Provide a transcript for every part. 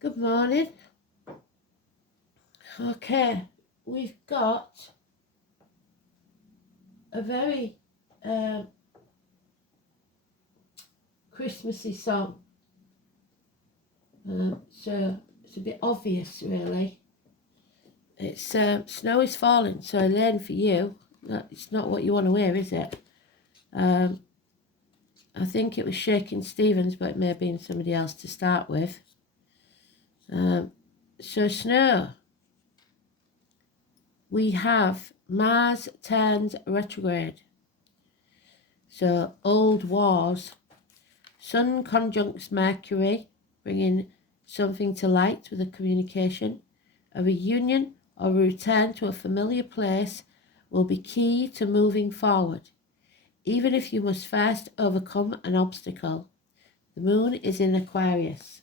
Good morning. Okay, we've got a very Christmassy song. So it's a bit obvious, really. It's Snow is Falling, so Elaine, for you, it's not what you want to hear, is it? I think it was Shakin' Stevens, but it may have been somebody else to start with. So Snow, we have Mars turns retrograde. So old wars. Sun conjuncts Mercury, bringing something to light with a communication. A reunion or a return to a familiar place will be key to moving forward, even if you must first overcome an obstacle. The moon is in Aquarius.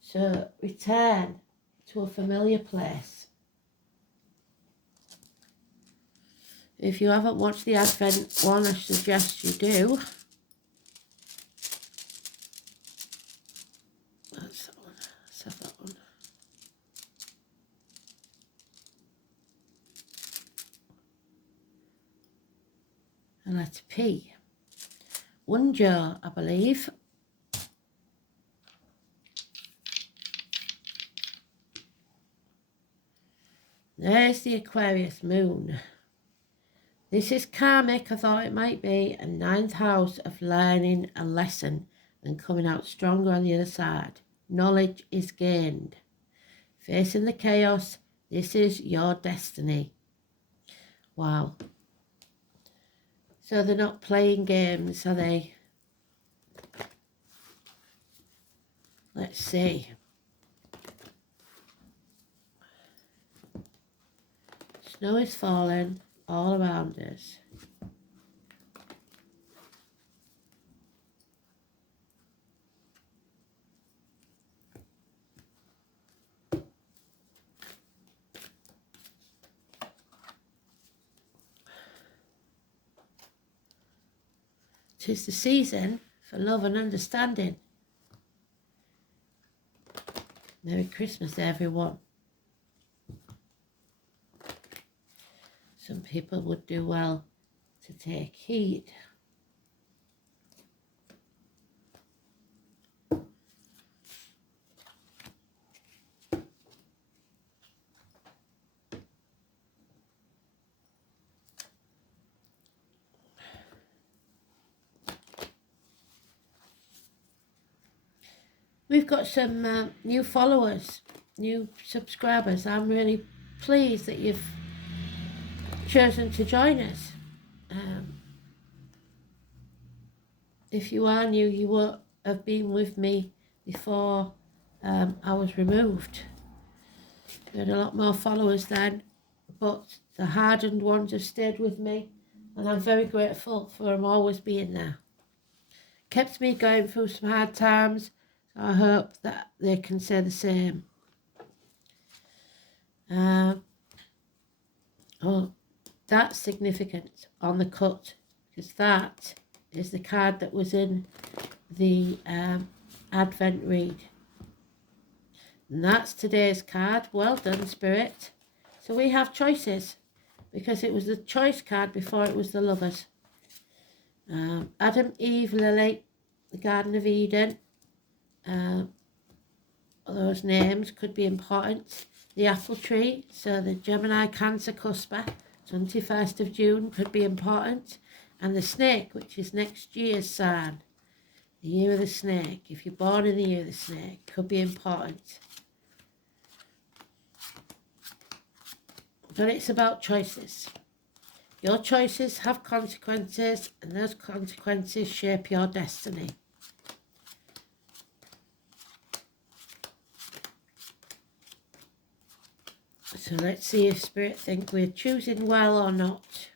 So return to a familiar place. If you haven't watched the Advent one, I suggest you do. That's that one. Let's have that one. The letter P. Wunjo, I believe. There's the Aquarius moon. This is karmic, I thought it might be, a ninth house of learning a lesson and coming out stronger on the other side. Knowledge is gained. Facing the chaos, this is your destiny. Wow. So they're not playing games, are they? Let's see. Snow is falling all around us. Tis the season for love and understanding. Merry Christmas, everyone. Some people would do well to take heed. We've got some new followers, new subscribers. I'm really pleased that you've chosen to join us. If you are new, you won't have been with me before I was removed. We had a lot more followers then, but the hardened ones have stayed with me, and I'm very grateful for them always being there. Kept me going through some hard times, so I hope that they can say the same. Oh, that's significant on the cut, because that is the card that was in the Advent read. And that's today's card. Well done, Spirit. So we have choices, because it was the choice card before it was the lovers. Adam, Eve, Lily, the Garden of Eden. Those names could be important. The apple tree, so the Gemini Cancer cusper, 21st of June, could be important. And the snake, which is next year's sign. The year of the snake. If you're born in the year of the snake, could be important. But it's about choices. Your choices have consequences, and those consequences shape your destiny. So let's see if Spirit think we're choosing well or not.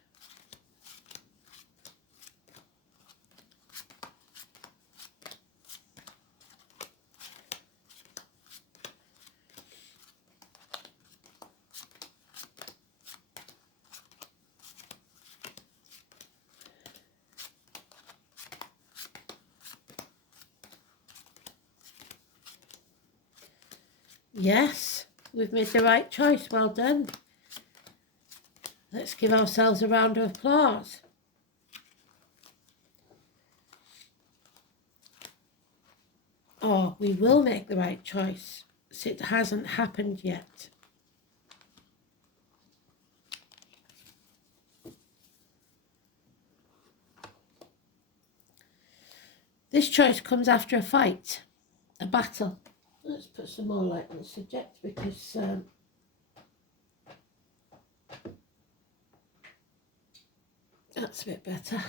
Yes, we've made the right choice. Well done. Let's give ourselves a round of applause. Or we will make the right choice. So it hasn't happened yet. This choice comes after a fight, a battle. Let's put some more light on the subject because that's a bit better.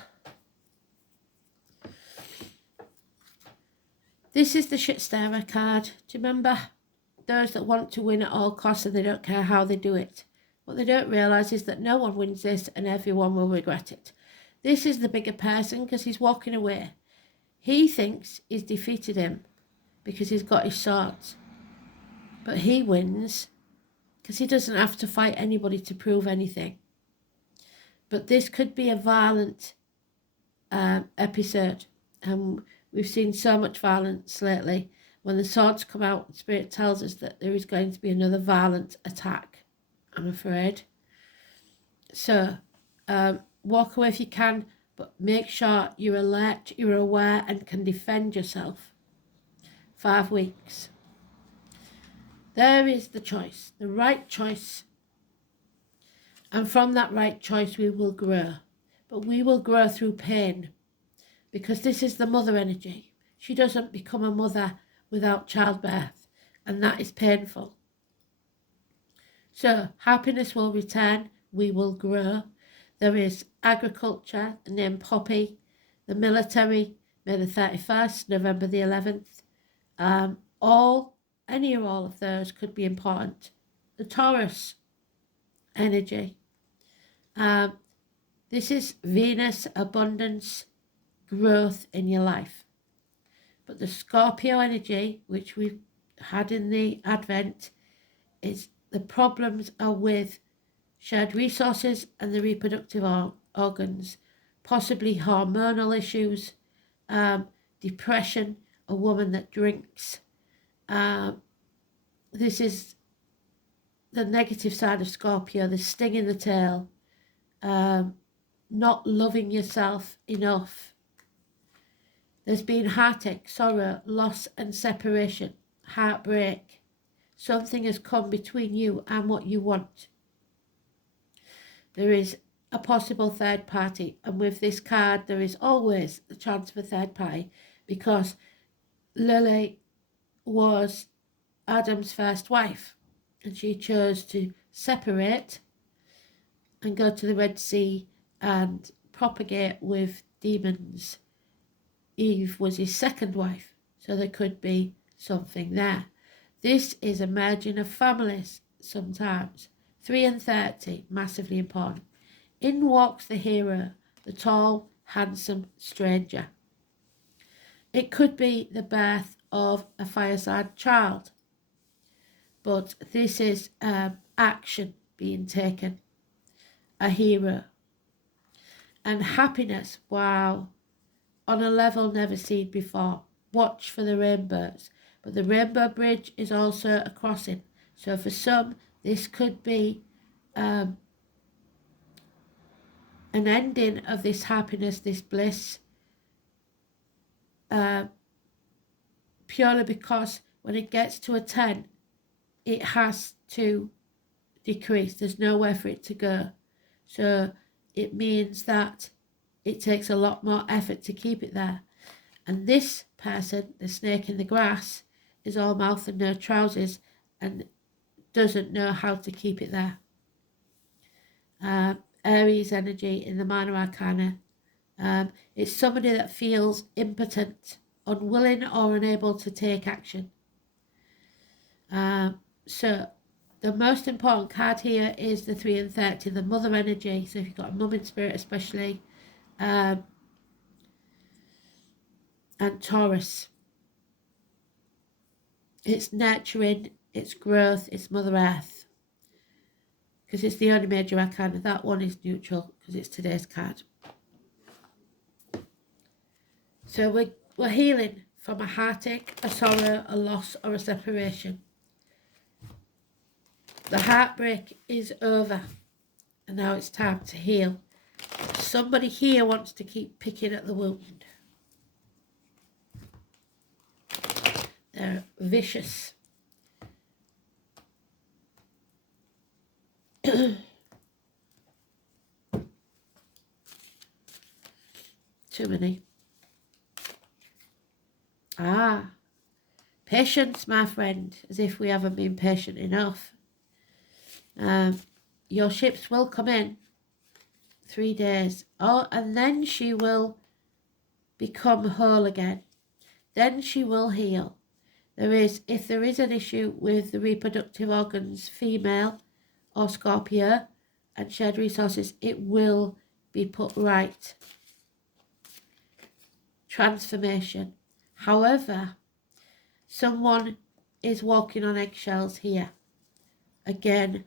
This is the shit stirrer card. Do you remember? Those that want to win at all costs and they don't care how they do it. What they don't realise is that no one wins this and everyone will regret it. This is the bigger person because he's walking away. He thinks he's defeated him because he's got his swords. But he wins because he doesn't have to fight anybody to prove anything. But this could be a violent episode. We've seen so much violence lately. When the swords come out, Spirit tells us that there is going to be another violent attack, I'm afraid. So walk away if you can, but make sure you're alert, you're aware and can defend yourself. 5 weeks. There is the choice, the right choice. And from that right choice we will grow. But we will grow through pain. Because this is the mother energy. She doesn't become a mother without childbirth. And that is painful. So happiness will return. We will grow. There is agriculture, the name Poppy. The military, May the 31st, November the 11th. Any or all of those could be important. The Taurus energy. This is Venus, abundance, growth in your life. But the Scorpio energy, which we've had in the Advent, is the problems are with shared resources and the reproductive organs, possibly hormonal issues, depression, a woman that drinks. This is the negative side of Scorpio, the sting in the tail, not loving yourself enough. There's been heartache, sorrow, loss and separation, heartbreak. Something has come between you and what you want. There is a possible third party, and with this card there is always the chance of a third party because Lily was Adam's first wife and she chose to separate and go to the Red Sea and propagate with demons. Eve was his second wife, so there could be something there. This is a merging of families sometimes. 3 and 30, massively important. In walks the hero, the tall, handsome stranger. It could be the birth of a fireside child, but this is action being taken. A hero. And happiness, wow, on a level never seen before. Watch for the rainbows. But the rainbow bridge is also a crossing. So for some, this could be an ending of this happiness, this bliss, purely because when it gets to a 10, it has to decrease. There's nowhere for it to go. So it means that it takes a lot more effort to keep it there. And this person, the snake in the grass, is all mouth and no trousers and doesn't know how to keep it there. Aries energy in the minor arcana. It's somebody that feels impotent, unwilling or unable to take action. So the most important card here is the 3 and 30, the mother energy. So if you've got a mum in spirit especially, and Taurus. It's nurturing, it's growth, it's Mother Earth. Because it's the only major arcana. That one is neutral because it's today's card. So we're healing from a heartache, a sorrow, a loss or a separation. The heartbreak is over, and now it's time to heal. Somebody here wants to keep picking at the wound. They're vicious. Too many. Patience, my friend, as if we haven't been patient enough. Your ships will come in 3 days. Oh, and then she will become whole again. Then she will heal. If there is an issue with the reproductive organs, female or Scorpio, and shared resources, it will be put right. Transformation. However, someone is walking on eggshells here. Again,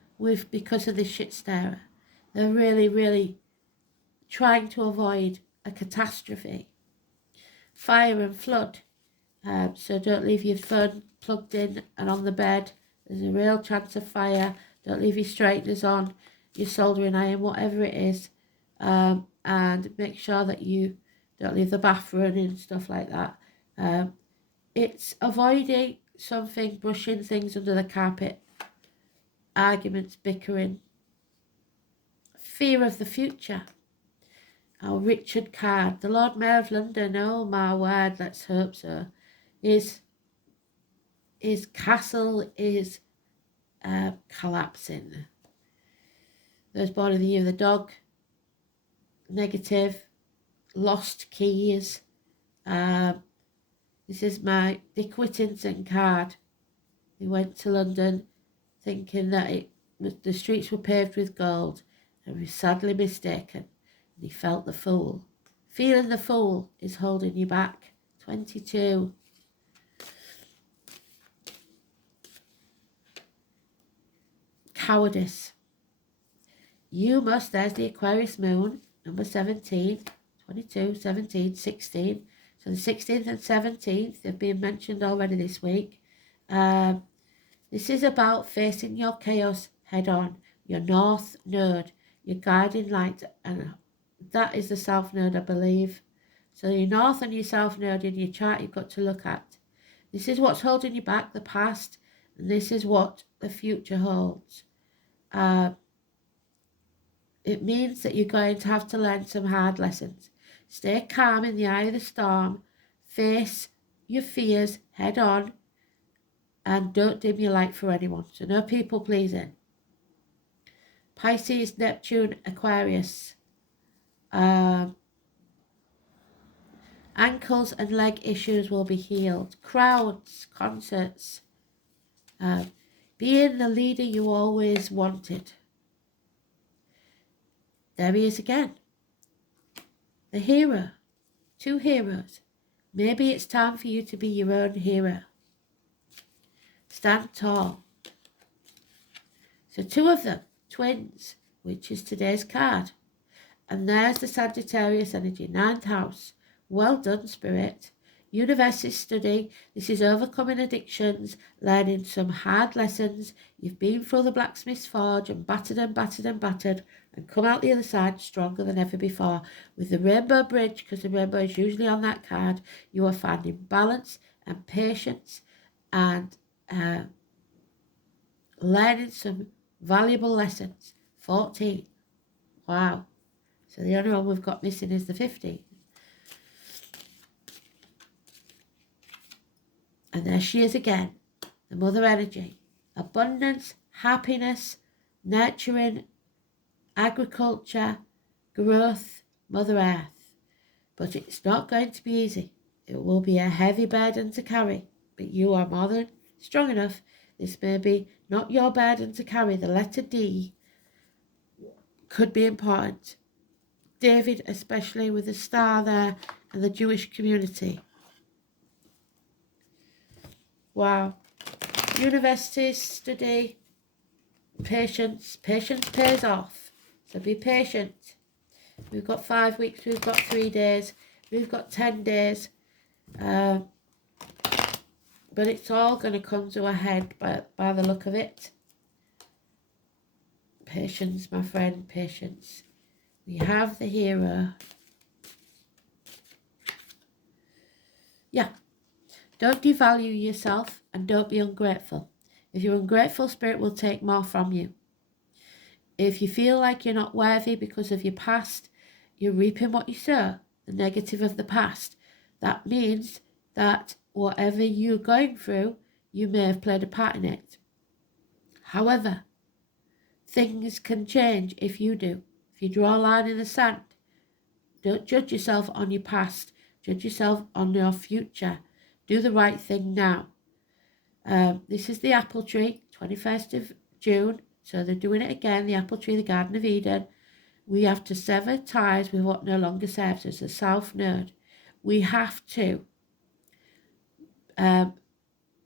because of this shit stirrer. They're really, really trying to avoid a catastrophe. Fire and flood. So don't leave your phone plugged in and on the bed. There's a real chance of fire. Don't leave your straighteners on, your soldering iron, whatever it is. And make sure that you don't leave the bath running and stuff like that. It's avoiding something, brushing things under the carpet, arguments, bickering, fear of the future. Oh, Richard Card, the Lord Mayor of London, oh my word, let's hope so. His castle is collapsing. Those born of the year of the dog, negative, lost keys. This is my Dick Whittington card. He went to London thinking that the streets were paved with gold, and was sadly mistaken. And he felt the fool. Feeling the fool is holding you back. 22. Cowardice. You must, there's the Aquarius moon, number 17, 22, 17, 16. So the 16th and 17th have been mentioned already this week. This is about facing your chaos head on, your North Node, your guiding light, and that is the South Node, I believe. So your North and your South Node in your chart you've got to look at. This is what's holding you back, the past, and this is what the future holds. It means that you're going to have to learn some hard lessons. Stay calm in the eye of the storm, face your fears head on, and don't dim your light for anyone. So no people pleasing. Pisces, Neptune, Aquarius. Ankles and leg issues will be healed. Crowds, concerts. Being the leader you always wanted. There he is again. The hero. 2 heroes. Maybe it's time for you to be your own hero. Stand tall. So 2 of them, twins, which is today's card. And there's the Sagittarius energy, 9th house. Well done, Spirit. University study. This is overcoming addictions, learning some hard lessons. You've been through the blacksmith's forge and battered and battered and battered and come out the other side stronger than ever before. With the rainbow bridge, because the rainbow is usually on that card, you are finding balance and patience and learning some valuable lessons. 14. Wow. So the only one we've got missing is the 15. And there she is again, the mother energy. Abundance, happiness, nurturing, agriculture, growth, Mother Earth. But it's not going to be easy. It will be a heavy burden to carry, but you are more than strong enough. This may be not your burden to carry. The letter D could be important. David, especially with the star there and the Jewish community. Wow. Universities, study, patience. Patience pays off. So be patient. We've got 5 weeks. We've got 3 days. We've got 10 days. But it's all going to come to a head by the look of it. Patience, my friend, patience. We have the hero. Yeah. Don't devalue yourself and don't be ungrateful. If you're ungrateful, Spirit will take more from you. If you feel like you're not worthy because of your past, you're reaping what you sow, the negative of the past. That means that whatever you're going through, you may have played a part in it. However, things can change if you do. If you draw a line in the sand, don't judge yourself on your past. Judge yourself on your future. Do the right thing now. This is the apple tree, 21st of June. So they're doing it again, the apple tree, the Garden of Eden. We have to sever ties with what no longer serves us, the South Node. We have to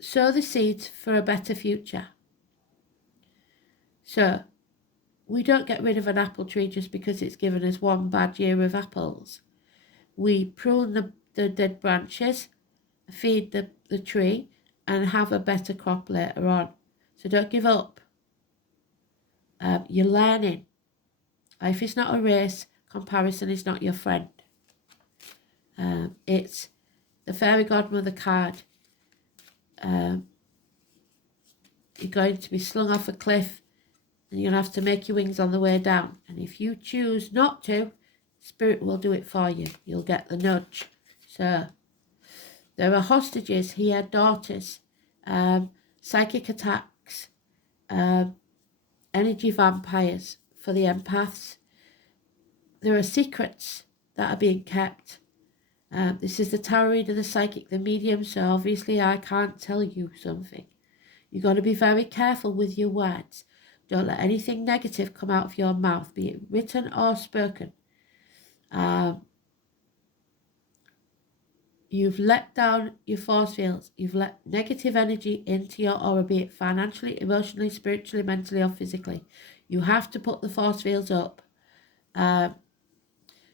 sow the seeds for a better future. So we don't get rid of an apple tree just because it's given us one bad year of apples. We prune the dead branches, feed the tree, and have a better crop later on. So don't give up. You're learning. Life is not a race. Comparison is not your friend. It's the fairy godmother card. You're going to be slung off a cliff and you're going to have to make your wings on the way down. And if you choose not to, Spirit will do it for you. You'll get the nudge. So there are hostages here, daughters, psychic attacks, energy vampires for the empaths. There are secrets that are being kept. This is the tarot reader, the psychic, the medium, so obviously I can't tell you something. You've got to be very careful with your words. Don't let anything negative come out of your mouth, be it written or spoken. You've let down your force fields. You've let negative energy into your aura, be it financially, emotionally, spiritually, mentally, or physically. You have to put the force fields up.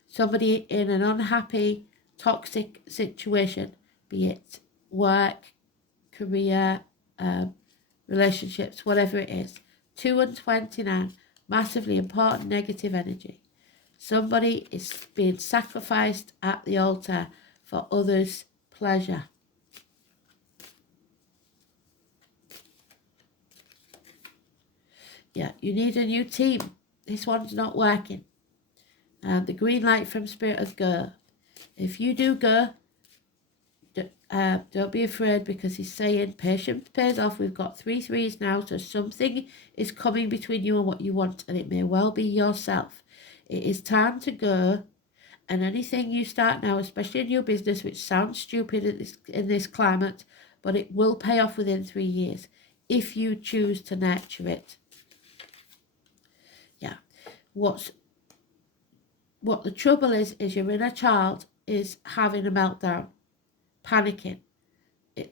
Somebody in an unhappy, toxic situation, be it work, career, relationships, whatever it is. 2 and 29, massively important negative energy. Somebody is being sacrificed at the altar for others' pleasure. Yeah, you need a new team. This one's not working. The green light from Spirit of go. If you do go, don't be afraid, because he's saying patience pays off. We've got 3 threes now, so something is coming between you and what you want, and it may well be yourself. It is time to go, and anything you start now, especially in your business, which sounds stupid in this climate, but it will pay off within 3 years if you choose to nurture it. Yeah. What the trouble is your inner child is having a meltdown, panicking.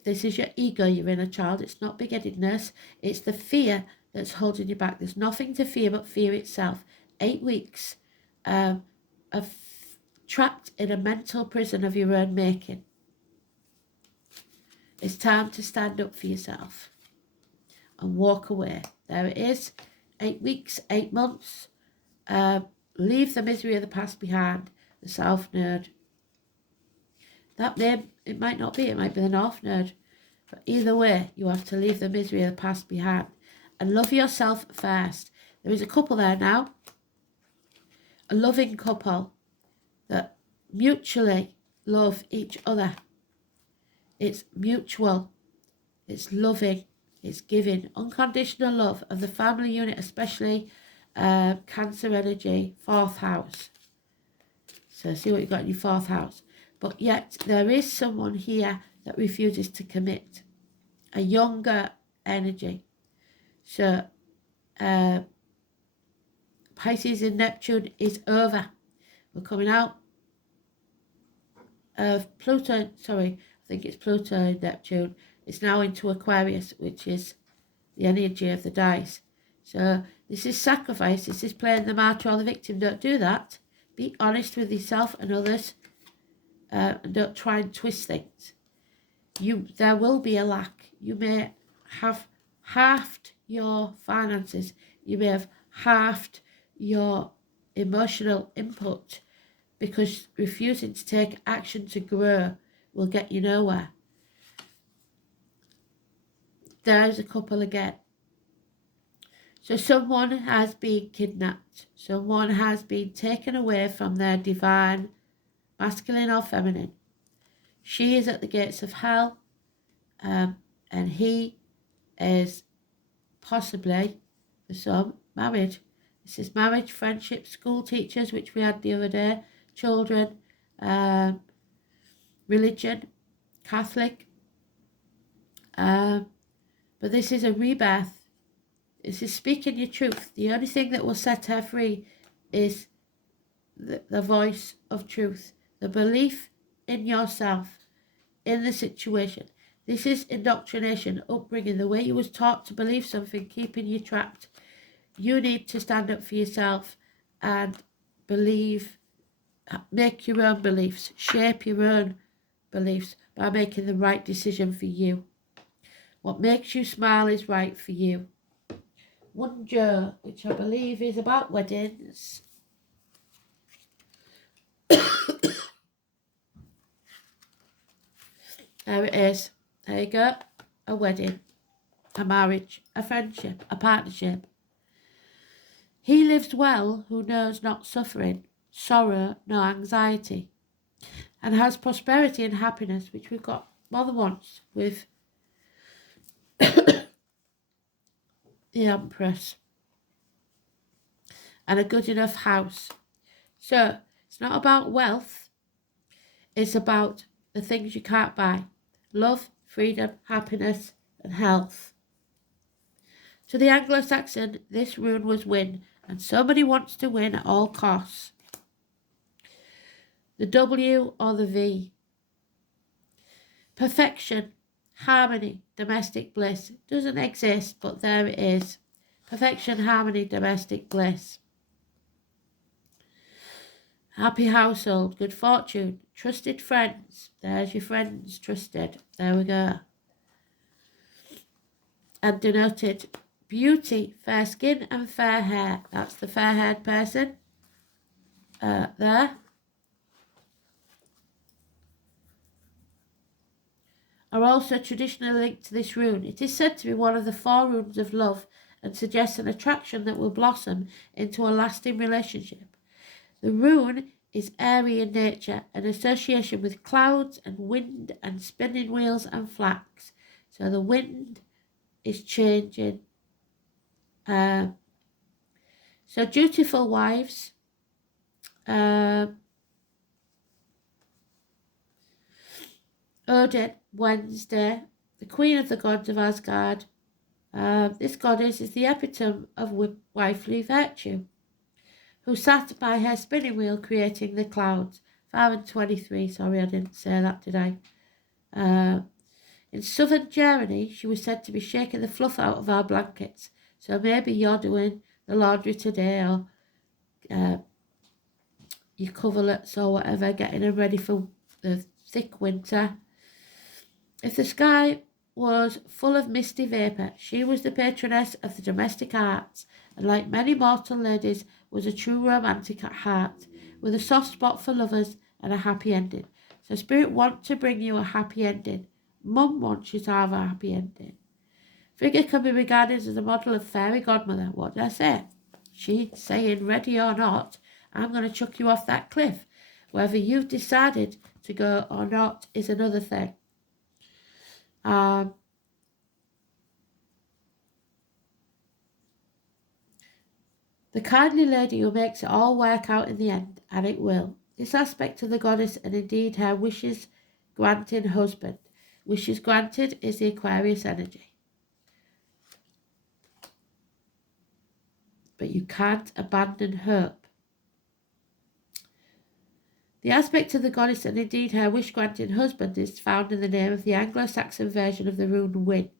This is your ego, your inner child. It's not big-headedness. It's the fear that's holding you back. There's nothing to fear but fear itself. 8 weeks of trapped in a mental prison of your own making. It's time to stand up for yourself and walk away. There it is. 8 weeks, 8 months. Leave the misery of the past behind. The South Node. It might not be. It might be the North Node. But either way, you have to leave the misery of the past behind and love yourself first. There is a couple there now. A loving couple that mutually love each other. It's mutual. It's loving. It's giving. Unconditional love of the family unit, especially Cancer energy, 4th house. So see what you've got in your 4th house. But yet there is someone here that refuses to commit. A younger energy. So Pisces and Neptune is over. We're coming out of Pluto. Sorry, I think it's Pluto and Neptune. It's now into Aquarius, which is the energy of the dice. So this is sacrifice. This is playing the martyr or the victim. Don't do that. Be honest with yourself and others. And don't try and twist things. There will be a lack. You may have halved your finances. You may have halved your emotional input, because refusing to take action to grow will get you nowhere. There's a couple again. So someone has been kidnapped. Someone has been taken away from their divine, masculine or feminine. She is at the gates of hell, and he is possibly, for some, married. This is marriage, friendship, school teachers, which we had the other day, children, religion, Catholic. But this is a rebirth. This is speaking your truth. The only thing that will set her free is the voice of truth, the belief in yourself, in the situation. This is indoctrination, upbringing, the way you was taught to believe something, keeping you trapped. You need to stand up for yourself and believe, make your own beliefs, shape your own beliefs by making the right decision for you. What makes you smile is right for you. One Joe, which I believe is about weddings. There it is. There you go. A wedding, a marriage, a friendship, a partnership. He lives well who knows not suffering, sorrow, no anxiety, and has prosperity and happiness, which we've got more than once with the Empress, and a good enough house. So it's not about wealth, it's about the things you can't buy: love, freedom, happiness, and health. To the Anglo-Saxon, this rune was win, and somebody wants to win at all costs. The W or the V. Perfection, harmony, domestic bliss. Doesn't exist, but there it is. Perfection, harmony, domestic bliss. Happy household, good fortune, trusted friends. There's your friends, trusted. There we go. And denoted beauty, fair skin and fair hair. That's the fair-haired person. There. Are also traditionally linked to this rune. It is said to be one of the 4 runes of love and suggests an attraction that will blossom into a lasting relationship. The rune is airy in nature, an association with clouds and wind and spinning wheels and flax. So the wind is changing. So dutiful wives, Odin, Wednesday, the queen of the gods of Asgard. This goddess is the epitome of wifely virtue, who sat by her spinning wheel creating the clouds. 5 and 23, sorry I didn't say that, did I? In southern Germany, she was said to be shaking the fluff out of our blankets. So maybe you're doing the laundry today, or your coverlets or whatever, getting them ready for the thick winter. If the sky was full of misty vapour, she was the patroness of the domestic arts, and like many mortal ladies, was a true romantic at heart, with a soft spot for lovers and a happy ending. So Spirit wants to bring you a happy ending. Mum wants you to have a happy ending. Frigga can be regarded as a model of fairy godmother. What did I say? She's saying, ready or not, I'm going to chuck you off that cliff. Whether you've decided to go or not is another thing. The kindly lady who makes it all work out in the end, and it will. This aspect of the goddess, and indeed her wishes granting husband. Wishes granted is the Aquarius energy. But you can't abandon hope. The aspect of the goddess, and indeed her wish-granting husband, is found in the name of the Anglo-Saxon version of the rune win.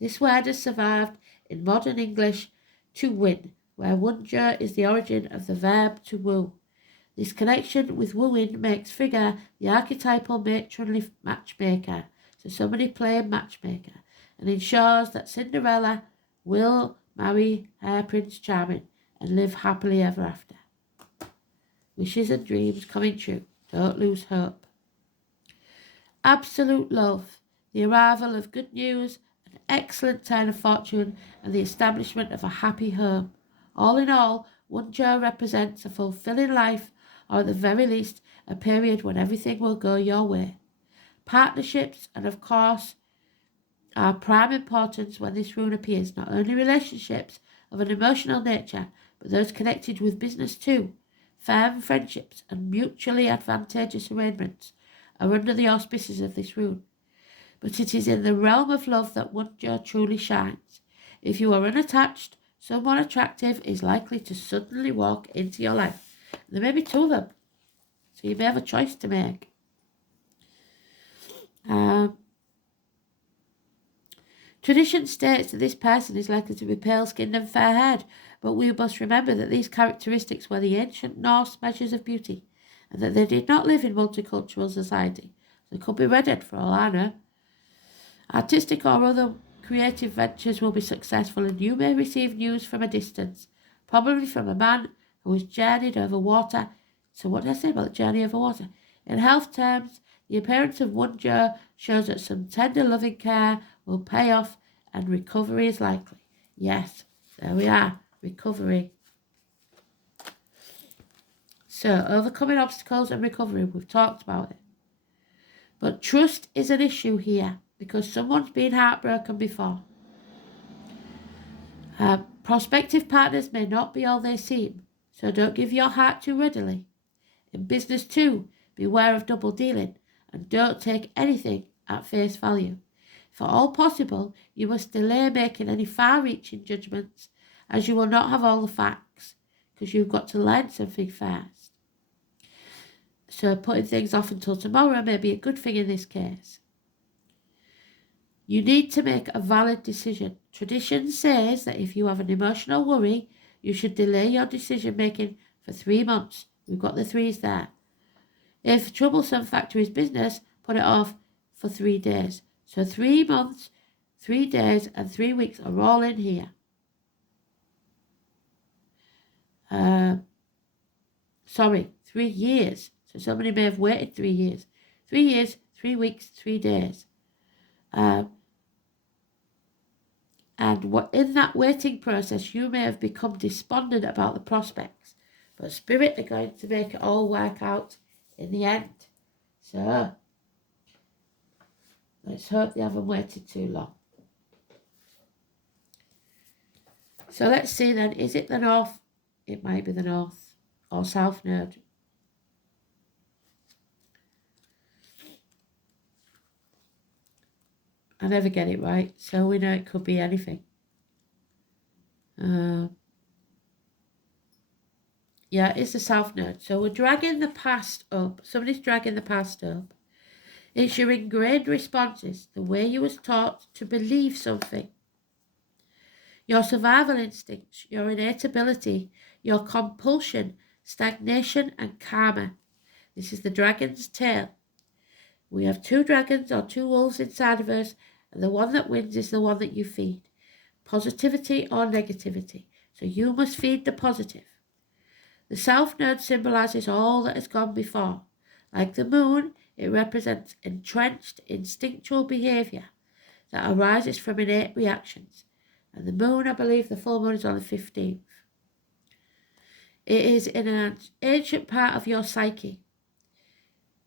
This word has survived in modern English to win, where wunja is the origin of the verb to woo. This connection with wooing makes Frigga the archetypal matronly matchmaker, so somebody playing matchmaker, and ensures that Cinderella will marry her Prince Charming, and live happily ever after. Wishes and dreams coming true. Don't lose hope. Absolute love. The arrival of good news, an excellent turn of fortune, and the establishment of a happy home. All in all, 1 represents a fulfilling life, or at the very least, a period when everything will go your way. Partnerships, and of course, are prime importance when this rune appears. Not only relationships of an emotional nature, but those connected with business too. Firm friendships and mutually advantageous arrangements are under the auspices of this rune. But it is in the realm of love that 1 truly shines. If you are unattached, someone attractive is likely to suddenly walk into your life. There may be 2 of them, so you may have a choice to make. Tradition states that this person is likely to be pale-skinned and fair-haired, but we must remember that these characteristics were the ancient Norse measures of beauty, and that they did not live in multicultural society. They could be redhead for all I know. Artistic or other creative ventures will be successful, and you may receive news from a distance, probably from a man who has journeyed over water. So what did I say about the journey over water? In health terms, the appearance of 1 shows that some tender loving care will pay off and recovery is likely. Yes, there we are, recovery. So, overcoming obstacles and recovery, we've talked about it. But trust is an issue here because someone's been heartbroken before. Prospective partners may not be all they seem, so don't give your heart too readily. In business too, beware of double dealing and don't take anything at face value. For all possible, you must delay making any far-reaching judgments, as you will not have all the facts, because you've got to learn something first. So putting things off until tomorrow may be a good thing in this case. You need to make a valid decision. Tradition says that if you have an emotional worry, you should delay your decision making for 3 months. We've got the 3s there. If the troublesome factor is business, put it off for 3 days. So 3 months, 3 days, and 3 weeks are all in here. 3 years. So somebody may have waited 3 years. 3 years, 3 weeks, 3 days. And in that waiting process, you may have become despondent about the prospects. But Spirit are going to make it all work out in the end. So, let's hope they haven't waited too long. So let's see then, is it the North? It might be the North or South Node. I never get it right, so we know it could be anything. Yeah, it's the South Node. So we're dragging the past up. Somebody's dragging the past up. It's your ingrained responses, the way you was taught to believe something. Your survival instincts, your innate ability, your compulsion, stagnation and karma. This is the dragon's tail. We have 2 dragons or 2 wolves inside of us, and the one that wins is the one that you feed. Positivity or negativity. So you must feed the positive. The South Node symbolizes all that has gone before. Like the moon, it represents entrenched instinctual behavior that arises from innate reactions. And the moon, I believe the full moon is on the 15th. It is in an ancient part of your psyche.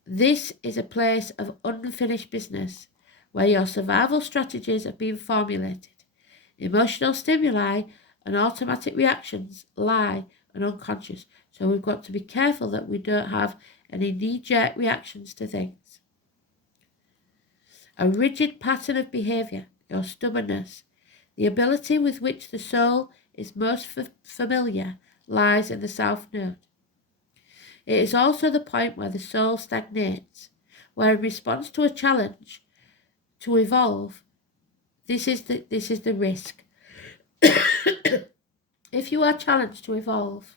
This is a place of unfinished business where your survival strategies are being formulated. Emotional stimuli and automatic reactions lie and unconscious. So we've got to be careful that we don't have any knee-jerk reactions to things. A rigid pattern of behaviour, your stubbornness, the ability with which the soul is most familiar lies in the South Node. It is also the point where the soul stagnates, where in response to a challenge to evolve, this is the risk. If you are challenged to evolve,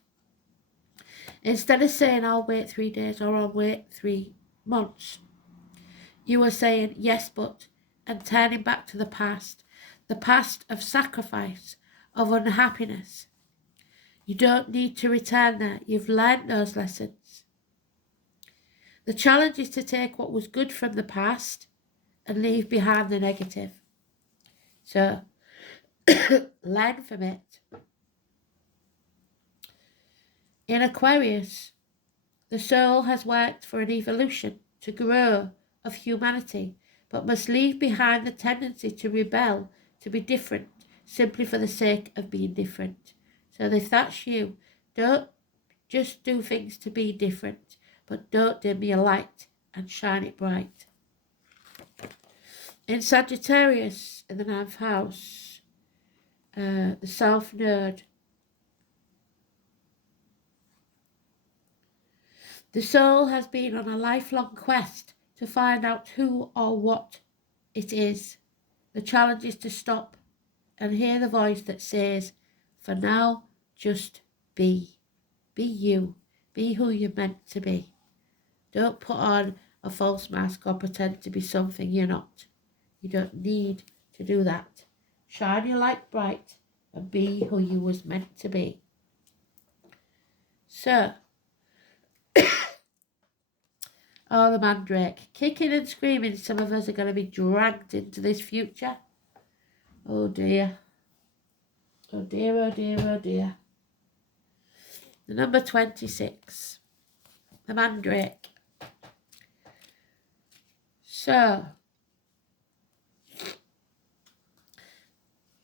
instead of saying I'll wait 3 days or I'll wait 3 months, you are saying yes but, and turning back to the past of sacrifice, of unhappiness. You don't need to return there. You've learned those lessons. The challenge is to take what was good from the past and leave behind the negative. So, learn from it. In Aquarius, the soul has worked for an evolution to grow of humanity, but must leave behind the tendency to rebel, to be different, simply for the sake of being different. So if that's you, don't just do things to be different, but don't dim your light and shine it bright. In Sagittarius, in the 9th house, the South Node, the soul has been on a lifelong quest to find out who or what it is. The challenge is to stop and hear the voice that says, for now, just be. Be you. Be who you're meant to be. Don't put on a false mask or pretend to be something you're not. You don't need to do that. Shine your light bright and be who you was meant to be. So, oh, the Mandrake. Kicking and screaming, some of us are going to be dragged into this future. Oh dear. Oh dear, oh dear, oh dear. The number 26. The Mandrake. So,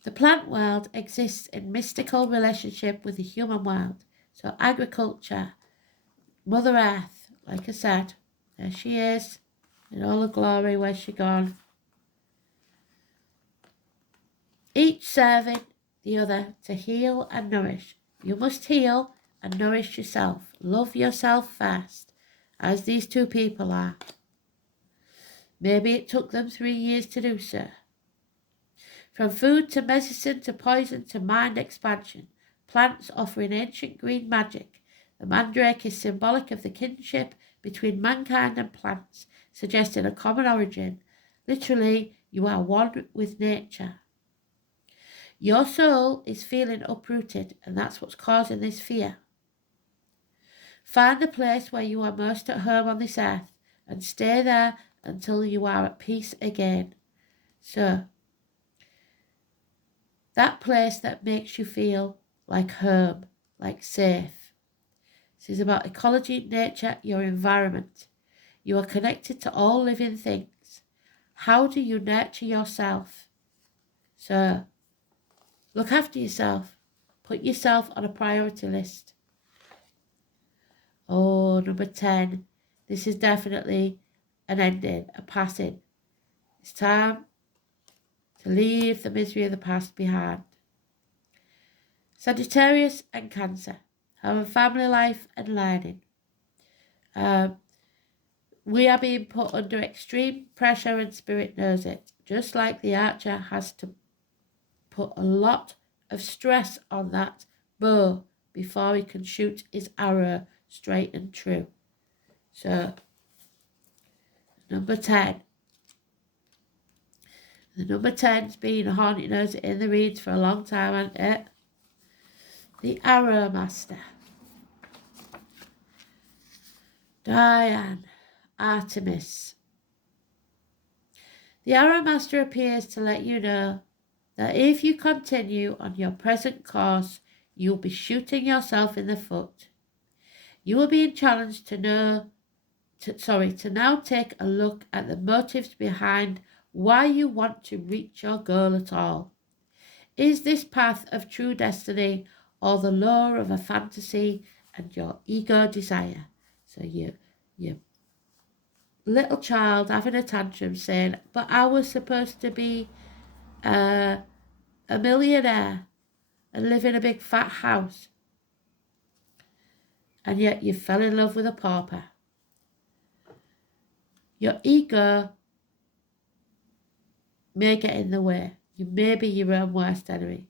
the plant world exists in mystical relationship with the human world. So agriculture, Mother Earth, like I said, there she is, in all her glory. Where's she gone? Each serving the other to heal and nourish. You must heal and nourish yourself. Love yourself first, as these two people are. Maybe it took them 3 years to do so. From food to medicine to poison to mind expansion, plants offering ancient green magic. The Mandrake is symbolic of the kinship between mankind and plants, suggesting a common origin. Literally, you are one with nature. Your soul is feeling uprooted, and that's what's causing this fear. Find the place where you are most at home on this earth and stay there until you are at peace again. So, that place that makes you feel like home, like safe. This is about ecology, nature, your environment. You are connected to all living things. How do you nurture yourself? So, look after yourself. Put yourself on a priority list. Oh, number 10. This is definitely an ending, a passing. It's time to leave the misery of the past behind. Sagittarius and Cancer have a family life and learning. We are being put under extreme pressure and Spirit knows it. Just like the archer has to put a lot of stress on that bow before he can shoot his arrow straight and true. So, number 10. The number 10's been haunting us in the reads for a long time, hasn't it? The Arrow Master. Diane, Artemis. The Arrow Master appears to let you know that if you continue on your present course, you'll be shooting yourself in the foot. You are being challenged to now take a look at the motives behind why you want to reach your goal at all. Is this path of true destiny or the lure of a fantasy and your ego desire? So you little child having a tantrum saying, but I was supposed to be a millionaire and live in a big fat house. And yet you fell in love with a pauper. Your ego may get in the way. You may be your own worst enemy.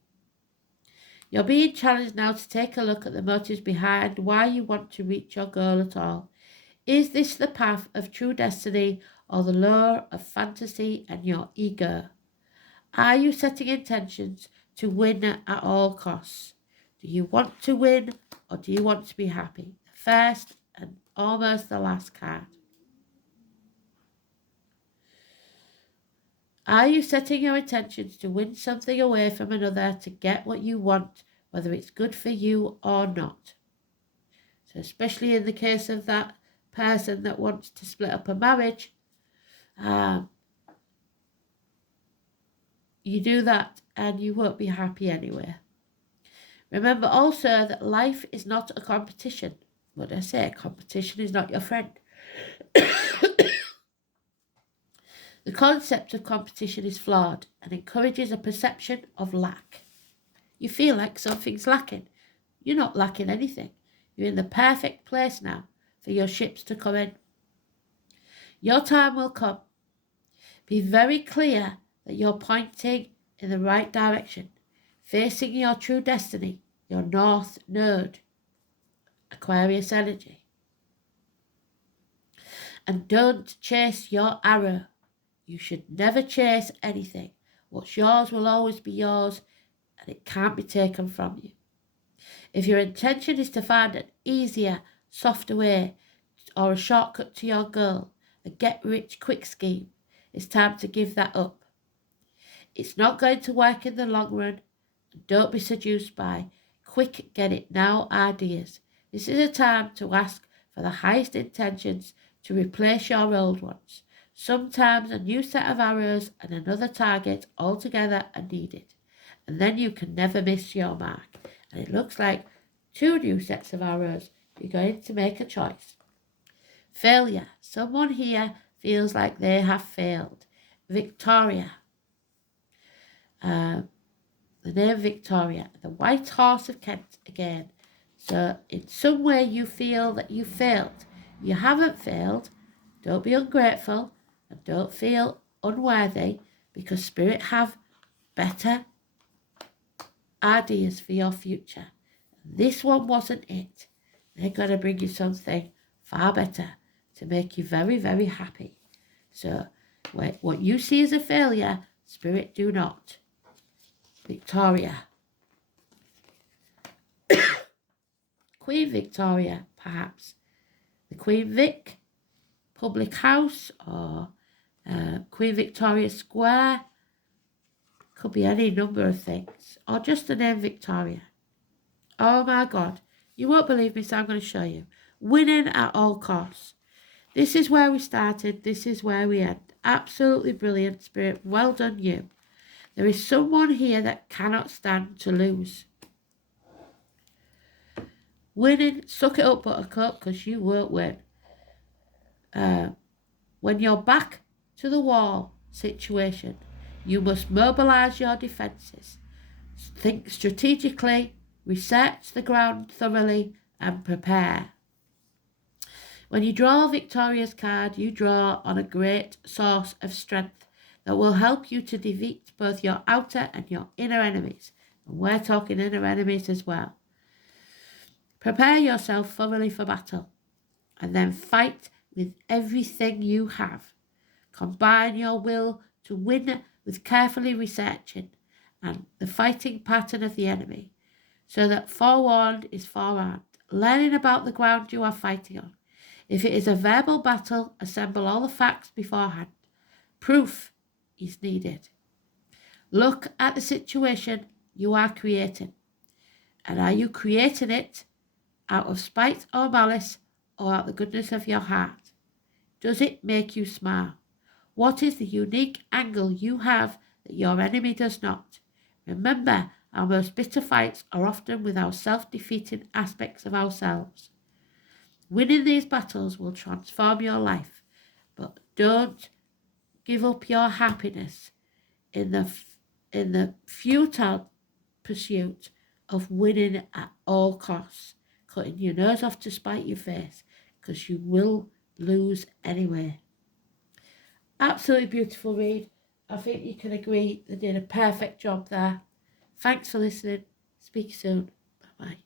You're being challenged now to take a look at the motives behind why you want to reach your goal at all. Is this the path of true destiny or the lure of fantasy and your ego? Are you setting intentions to win at all costs? Do you want to win or do you want to be happy? The first and almost the last card. Are you setting your intentions to win something away from another to get what you want, whether it's good for you or not? So especially in the case of that person that wants to split up a marriage, you do that and you won't be happy anyway. Remember also that life is not a competition. What I say, competition is not your friend. The concept of competition is flawed and encourages a perception of lack. You feel like something's lacking. You're not lacking anything. You're in the perfect place now for your ships to come in. Your time will come. Be very clear that you're pointing in the right direction, facing your true destiny, your North Node, Aquarius energy. And don't chase your arrow. You should never chase anything. What's yours will always be yours, and it can't be taken from you. If your intention is to find an easier, softer way or a shortcut to your goal, a get-rich-quick scheme, it's time to give that up. It's not going to work in the long run. Don't be seduced by quick get-it-now ideas. This is a time to ask for the highest intentions to replace your old ones. Sometimes a new set of arrows and another target altogether are needed, and then you can never miss your mark. And it looks like 2 new sets of arrows. You're going to make a choice. Failure. Someone here feels like they have failed. Victoria. The name Victoria. The White Horse of Kent again. So in some way you feel that you failed. You haven't failed. Don't be ungrateful and don't feel unworthy, because Spirit have better ideas for your future. This one wasn't it. They're going to bring you something far better to make you very, very happy. So what you see as a failure, Spirit do not. Victoria. Queen Victoria, perhaps. The Queen Vic, Public House, or Queen Victoria Square. Could be any number of things. Or just the name Victoria. Oh my God. You won't believe me, so I'm going to show you. Winning at all costs. This is where we started. This is where we end. Absolutely brilliant, Spirit. Well done, you. There is someone here that cannot stand to lose. Winning, suck it up, buttercup, because you won't win. When you're back to the wall situation, you must mobilise your defences. Think strategically, research the ground thoroughly, and prepare. When you draw Victoria's card, you draw on a great source of strength that will help you to defeat both your outer and your inner enemies. And we're talking inner enemies as well. Prepare yourself thoroughly for battle, and then fight with everything you have. Combine your will to win with carefully researching and the fighting pattern of the enemy, so that forewarned is forearmed, learning about the ground you are fighting on. If it is a verbal battle, assemble all the facts beforehand. Proof is needed. Look at the situation you are creating, and are you creating it out of spite or malice, or out of the goodness of your heart? Does it make you smile? What is the unique angle you have that your enemy does not? Remember, our most bitter fights are often with our self-defeating aspects of ourselves. Winning these battles will transform your life, but don't give up your happiness in the futile pursuit of winning at all costs, cutting your nose off to spite your face, because you will lose anyway. Absolutely beautiful read. I think you can agree they did a perfect job there. Thanks for listening. Speak soon. Bye-bye.